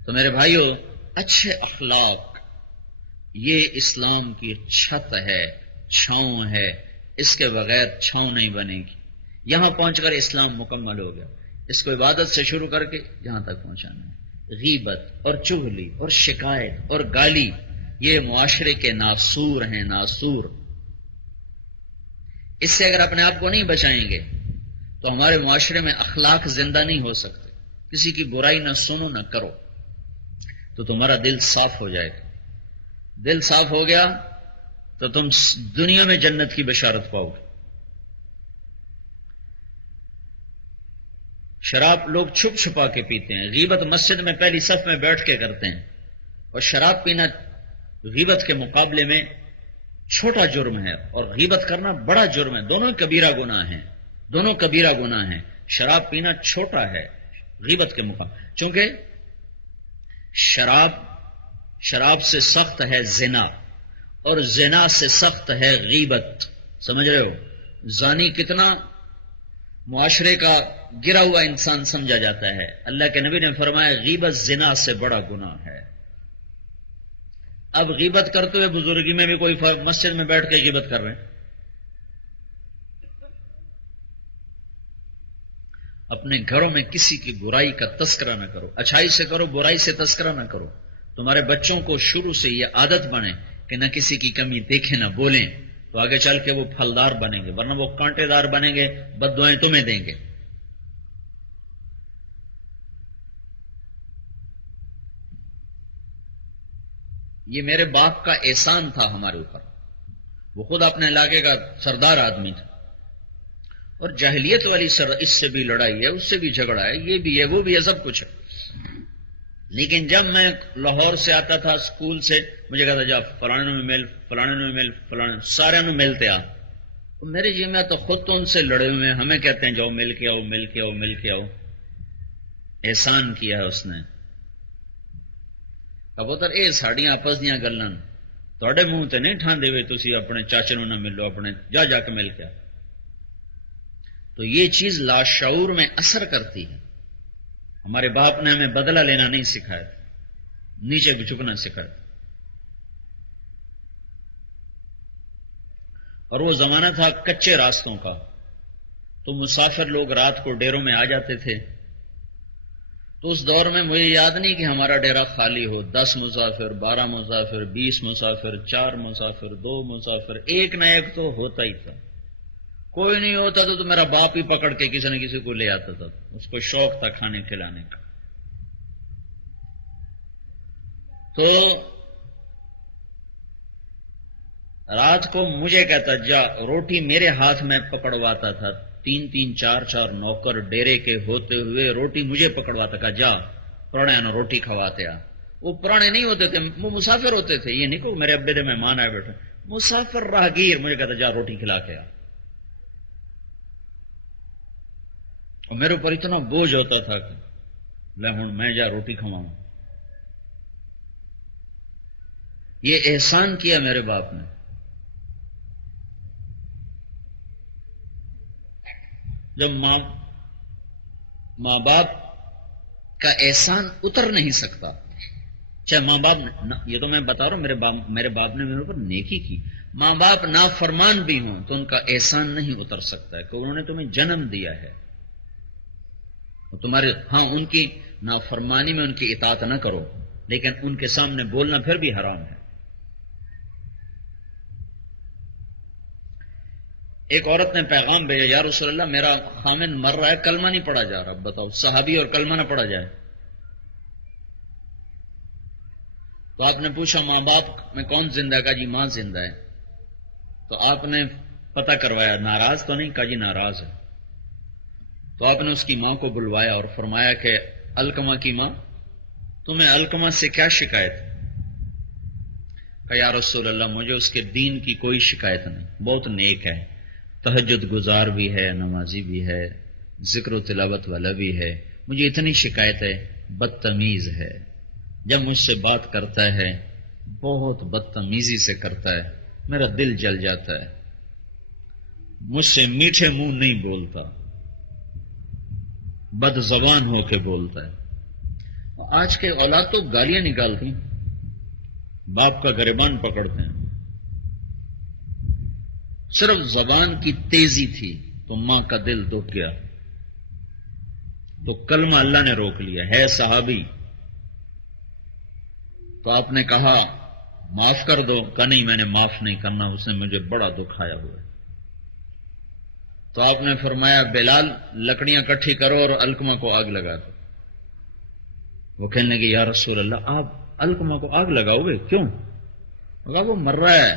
تو میرے بھائیو، اچھے اخلاق یہ اسلام کی چھت ہے، چھاؤں ہے، اس کے بغیر چھاؤں نہیں بنے گی۔ یہاں پہنچ کر اسلام مکمل ہو گیا، اس کو عبادت سے شروع کر کے یہاں تک پہنچانا ہے۔ غیبت اور چغلی اور شکایت اور گالی یہ معاشرے کے ناسور ہیں، ناسور۔ اس سے اگر اپنے آپ کو نہیں بچائیں گے تو ہمارے معاشرے میں اخلاق زندہ نہیں ہو سکتے۔ کسی کی برائی نہ سنو نہ کرو، تو تمہارا دل صاف ہو جائے گا۔ دل صاف ہو گیا تو تم دنیا میں جنت کی بشارت پاؤ گے۔ شراب لوگ چھپ چھپا کے پیتے ہیں، غیبت مسجد میں پہلی صف میں بیٹھ کے کرتے ہیں، اور شراب پینا غیبت کے مقابلے میں چھوٹا جرم ہے، اور غیبت کرنا بڑا جرم ہے۔ دونوں کبیرہ گناہ ہیں، دونوں کبیرہ گناہ ہیں۔ شراب پینا چھوٹا ہے غیبت کے مقابلے، چونکہ شراب سے سخت ہے زنا، اور زنا سے سخت ہے غیبت۔ سمجھ رہے ہو؟ زانی کتنا معاشرے کا گرا ہوا انسان سمجھا جاتا ہے، اللہ کے نبی نے فرمایا غیبت زنا سے بڑا گناہ ہے۔ اب غیبت کرتے ہوئے بزرگی میں بھی کوئی فرق، مسجد میں بیٹھ کے غیبت کر رہے ہیں۔ اپنے گھروں میں کسی کی برائی کا تذکرہ نہ کرو، اچھائی سے کرو، برائی سے تذکرہ نہ کرو۔ تمہارے بچوں کو شروع سے یہ عادت بنے کہ نہ کسی کی کمی دیکھیں نہ بولیں، تو آگے چل کے وہ پھلدار بنیں گے، ورنہ وہ کانٹے دار بنیں گے، بد دعائیں تمہیں دیں گے۔ یہ میرے باپ کا احسان تھا ہمارے اوپر، وہ خود اپنے علاقے کا سردار آدمی تھا، اور جاہلیت والی اس سے بھی لڑائی ہے، اس سے بھی جھگڑا ہے، یہ بھی ہے، وہ بھی ہے، سب کچھ ہے۔ لیکن جب میں لاہور سے آتا تھا اسکول سے، مجھے کہتا جا فلانے میں مل، فلانے میں مل، فلانے سارے میں ملتے آ۔ میرے جی میں تو خود تو ان سے لڑے ہوئے ہیں، ہمیں کہتے ہیں جاؤ مل کے آؤ، مل کے آؤ، مل کے آؤ۔ احسان کیا ہے اس نے۔ کبوتر اے ساڑیاں آپس دیاں گلاں تواڈے منہ تے نہیں ٹھاندے ہوئے، تسی اپنے چاچے نوں نہ ملو، اپنے جا کے مل کے آ۔ تو یہ چیز لاشعور میں اثر کرتی ہے۔ ہمارے باپ نے ہمیں بدلہ لینا نہیں سکھایا، نیچے جھکنا سکھایا۔ اور وہ زمانہ تھا کچے راستوں کا، تو مسافر لوگ رات کو ڈیروں میں آ جاتے تھے۔ تو اس دور میں مجھے یاد نہیں کہ ہمارا ڈیرا خالی ہو، 10 مسافر، 12 مسافر، 20 مسافر، 4 مسافر، 2 مسافر، ایک نہ ایک تو ہوتا ہی تھا۔ کوئی نہیں ہوتا تو میرا باپ ہی پکڑ کے کسی نہ کسی کو لے آتا تھا، اس کو شوق تھا کھانے کھلانے کا۔ تو رات کو مجھے کہتا جا، روٹی میرے ہاتھ میں پکڑواتا تھا، 3 4 نوکر ڈیرے کے ہوتے ہوئے روٹی مجھے پکڑواتا، کہا جا پرانے نا روٹی کھواتے آ۔ وہ پرانے نہیں ہوتے تھے، وہ مسافر ہوتے تھے، یہ نہیں کہ میرے ابے دے مہمان آئے بیٹھے، مسافر راہگیر، مجھے کہتا جا روٹی کھلا کے آ۔ اور میرے اوپر اتنا بوجھ ہوتا تھا کہ لے ہوں میں جا روٹی کھواؤں۔ یہ احسان کیا میرے باپ نے۔ جب ماں باپ کا احسان اتر نہیں سکتا، چاہے ماں باپ، یہ تو میں بتا رہا ہوں میرے باپ نے میرے اوپر نیکی کی، ماں باپ نافرمان بھی ہوں تو ان کا احسان نہیں اتر سکتا ہے، کہ انہوں نے تمہیں جنم دیا ہے۔ تمہارے ہاں ان کی نافرمانی میں ان کی اطاعت نہ کرو، لیکن ان کے سامنے بولنا پھر بھی حرام ہے۔ ایک عورت نے پیغام بھیجا، یا رسول اللہ میرا خامن مر رہا ہے، کلمہ نہیں پڑھا جا رہا، بتاؤ صحابی اور کلمہ نہ پڑھا جائے۔ تو آپ نے پوچھا ماں باپ میں کون زندہ ہے؟ کہا جی ماں زندہ ہے۔ تو آپ نے پتہ کروایا ناراض تو نہیں؟ کہا جی ناراض ہے۔ تو آپ نے اس کی ماں کو بلوایا اور فرمایا کہ علقمہ کی ماں تمہیں علقمہ سے کیا شکایت؟ کہا یا رسول اللہ مجھے اس کے دین کی کوئی شکایت نہیں، بہت نیک ہے، تہجد گزار بھی ہے، نمازی بھی ہے، ذکر و تلاوت والا بھی ہے، مجھے اتنی شکایت ہے بدتمیز ہے، جب مجھ سے بات کرتا ہے بہت بدتمیزی سے کرتا ہے، میرا دل جل جاتا ہے، مجھ سے میٹھے منہ نہیں بولتا، بد زبان ہو کے بولتا ہے۔ آج کے اولاد تو گالیاں نکالتی ہیں، باپ کا گریبان پکڑتے ہیں. صرف زبان کی تیزی تھی تو ماں کا دل دکھ گیا، تو کلمہ اللہ نے روک لیا. ہے صحابی، تو آپ نے کہا معاف کر دو. کہا نہیں، میں نے معاف نہیں کرنا، اس نے مجھے بڑا دکھایا ہوا ہے. تو آپ نے فرمایا بلال لکڑیاں کٹھی کرو اور علقمہ کو آگ لگا دو. وہ کہنے لگے یا رسول اللہ آپ علقمہ کو آگ لگاؤ گے؟ کیوں؟ کہا وہ مر رہا ہے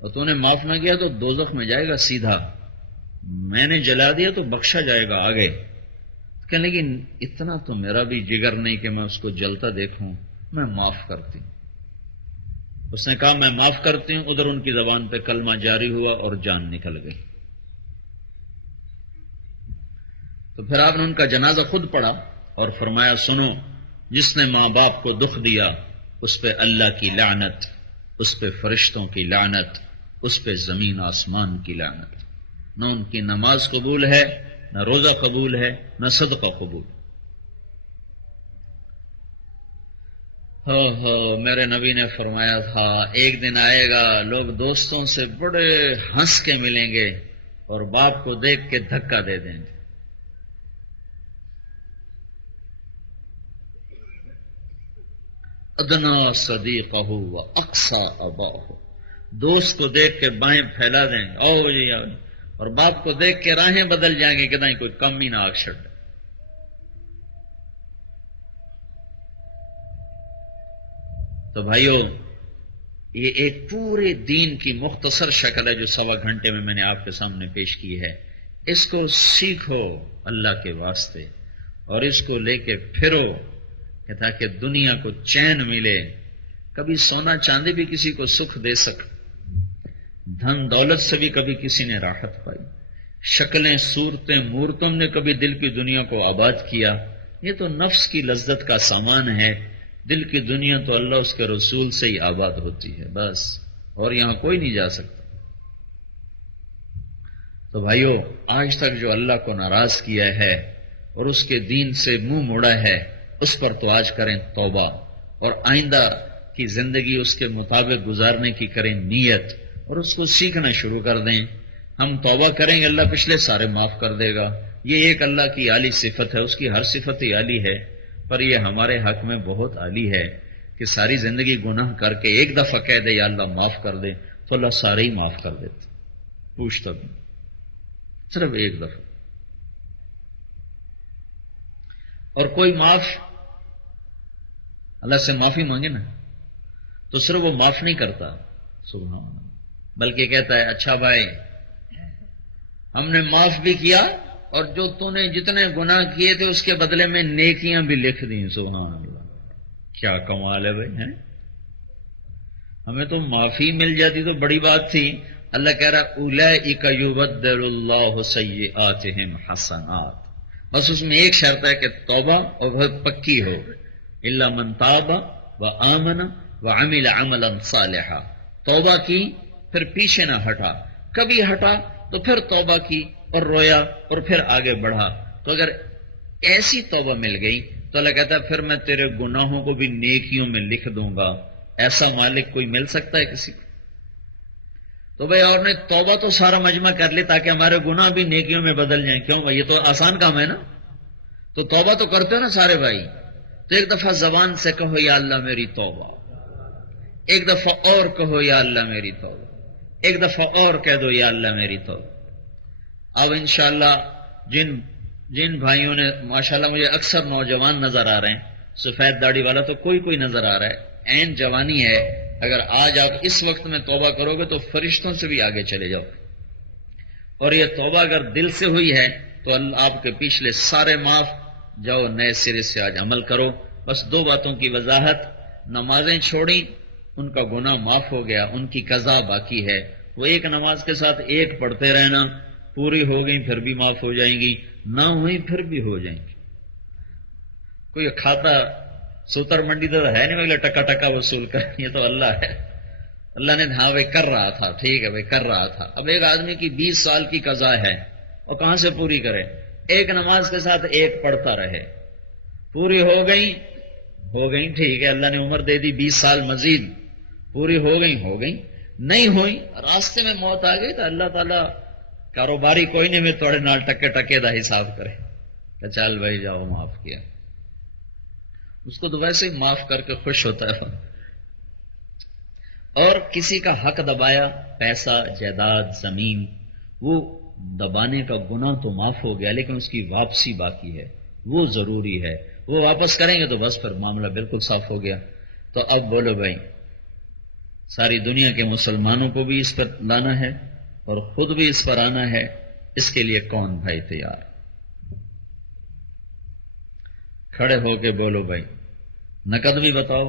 اور تو نے معاف نہ کیا تو دوزخ میں جائے گا سیدھا، میں نے جلا دیا تو بخشا جائے گا آگے. کہنے لگی اتنا تو میرا بھی جگر نہیں کہ میں اس کو جلتا دیکھوں، میں معاف کرتی ہوں. اس نے کہا میں معاف کرتی ہوں. ادھر ان کی زبان پہ کلمہ جاری ہوا اور جان نکل گئی. تو پھر آپ نے ان کا جنازہ خود پڑھا اور فرمایا سنو، جس نے ماں باپ کو دکھ دیا اس پہ اللہ کی لعنت، اس پہ فرشتوں کی لعنت، اس پہ زمین آسمان کی لعنت. نہ ان کی نماز قبول ہے، نہ روزہ قبول ہے، نہ صدقہ قبول. میرے نبی نے فرمایا تھا ایک دن آئے گا لوگ دوستوں سے بڑے ہنس کے ملیں گے اور باپ کو دیکھ کے دھکا دے دیں گے. ادنا صدیقہ و اقصی اباہ، دوست کو دیکھ کے بائیں پھیلا دیں گے او جی آؤ، اور باپ کو دیکھ کے راہیں بدل جائیں گے کہ نہیں کوئی کم ہی نہ آگ چھڑ. تو بھائیو یہ ایک پورے دین کی مختصر شکل ہے جو 1.25 گھنٹے میں نے آپ کے سامنے پیش کی ہے. اس کو سیکھو اللہ کے واسطے اور اس کو لے کے پھرو کہ تاکہ دنیا کو چین ملے. کبھی سونا چاندی بھی کسی کو سکھ دے سک، دھن دولت سے بھی کبھی کسی نے راحت پائی، شکلیں صورتیں مورتوں نے کبھی دل کی دنیا کو آباد کیا. یہ تو نفس کی لذت کا سامان ہے. دل کی دنیا تو اللہ اس کے رسول سے ہی آباد ہوتی ہے بس، اور یہاں کوئی نہیں جا سکتا. تو بھائیو آج تک جو اللہ کو ناراض کیا ہے اور اس کے دین سے منہ موڑا ہے اس پر تو آج کریں توبہ، اور آئندہ کی زندگی اس کے مطابق گزارنے کی کریں نیت اور اس کو سیکھنا شروع کر دیں. ہم توبہ کریں گے اللہ پچھلے سارے معاف کر دے گا. یہ ایک اللہ کی عالی صفت ہے، اس کی ہر صفت ہی عالی ہے، پر یہ ہمارے حق میں بہت عالی ہے کہ ساری زندگی گناہ کر کے ایک دفعہ کہہ دے یا اللہ معاف کر دے تو اللہ سارے ہی معاف کر دیتے، پوچھتا بھی صرف ایک دفعہ. اور کوئی معاف اللہ سے معافی مانگے نا تو صرف وہ معاف نہیں کرتا سبحان اللہ، بلکہ کہتا ہے اچھا بھائی ہم نے معاف بھی کیا اور جو تو نے جتنے گناہ کیے تھے اس کے بدلے میں نیکیاں بھی لکھ دیں. سبحان اللہ، کیا کمال ہے بھائی. ہیں ہمیں تو معافی مل جاتی تو بڑی بات تھی. اللہ کہہ رہا اولئک یبدل اللہ سیئاتہم حسنات. بس اس میں ایک شرط ہے کہ توبہ اور بہت پکی ہو. الا من تاب وآمن وعمل عملا صالحا. توبہ کی پھر پیچھے نہ ہٹا، کبھی ہٹا تو پھر توبہ کی اور رویا اور پھر آگے بڑھا. تو اگر ایسی توبہ مل گئی تو اللہ کہتا ہے پھر میں تیرے گناہوں کو بھی نیکیوں میں لکھ دوں گا. ایسا مالک کوئی مل سکتا ہے کسی کو؟ تو بھائی اور نے توبہ تو سارا مجمع کر لی تاکہ ہمارے گناہ بھی نیکیوں میں بدل جائیں. کیوں بھائی یہ تو آسان کام ہے نا. تو توبہ تو کرتے ہو نا سارے بھائی، تو ایک دفعہ زبان سے کہو یا اللہ میری توبہ، ایک دفعہ اور کہو یا اللہ میری توبہ، ایک دفعہ اور کہہ دو یا اللہ میری توبہ. اب انشاءاللہ جن بھائیوں نے ماشاءاللہ مجھے اکثر نوجوان نظر آ رہے ہیں، سفید داڑھی والا تو کوئی نظر آ رہا ہے، عین جوانی ہے. اگر آج آپ اس وقت میں توبہ کرو گے تو فرشتوں سے بھی آگے چلے جاؤ. اور یہ توبہ اگر دل سے ہوئی ہے تو اللہ آپ کے پچھلے سارے معاف. جاؤ نئے سرے سے آج عمل کرو. بس 2 باتوں کی وضاحت، نمازیں چھوڑی ان کا گناہ معاف ہو گیا، ان کی قضا باقی ہے. وہ ایک نماز کے ساتھ ایک پڑھتے رہنا، پوری ہو گئی پھر بھی معاف ہو جائیں گی، نہ ہوئی پھر بھی ہو جائیں گی. کوئی کھاتا سوتر منڈی تو ہے نہیں مگر ٹکا ٹکا وصول کر، یہ تو اللہ ہے. اللہ نے ہاں بھائی کر رہا تھا، ٹھیک ہے بھائی کر رہا تھا. اب ایک آدمی کی 20 سال کی قضا ہے اور کہاں سے پوری کرے؟ ایک نماز کے ساتھ ایک پڑھتا رہے پوری ہو گئی ٹھیک ہے، اللہ نے عمر دے دی 20 سال مزید، پوری ہو گئی، نہیں ہوئی راستے میں موت آ گئی تو اللہ تعالیٰ کاروباری کوئی نہیں میں تھوڑے نال ٹکے دا حساب کرے کہ چل بھائی جاؤ معاف کیا، اس کو تو ویسے ہی معاف کر کے خوش ہوتا ہے۔ اور کسی کا حق دبایا، پیسہ، جائیداد، زمین، وہ دبانے کا گناہ تو معاف ہو گیا، لیکن اس کی واپسی باقی ہے، وہ ضروری ہے، وہ واپس کریں گے تو بس پھر معاملہ بالکل صاف ہو گیا۔ تو اب بولو بھائی، ساری دنیا کے مسلمانوں کو بھی اس پر لانا ہے اور خود بھی اس پر آنا ہے، اس کے لیے کون بھائی تیار؟ کھڑے ہو کے بولو بھائی، نقد بھی بتاؤ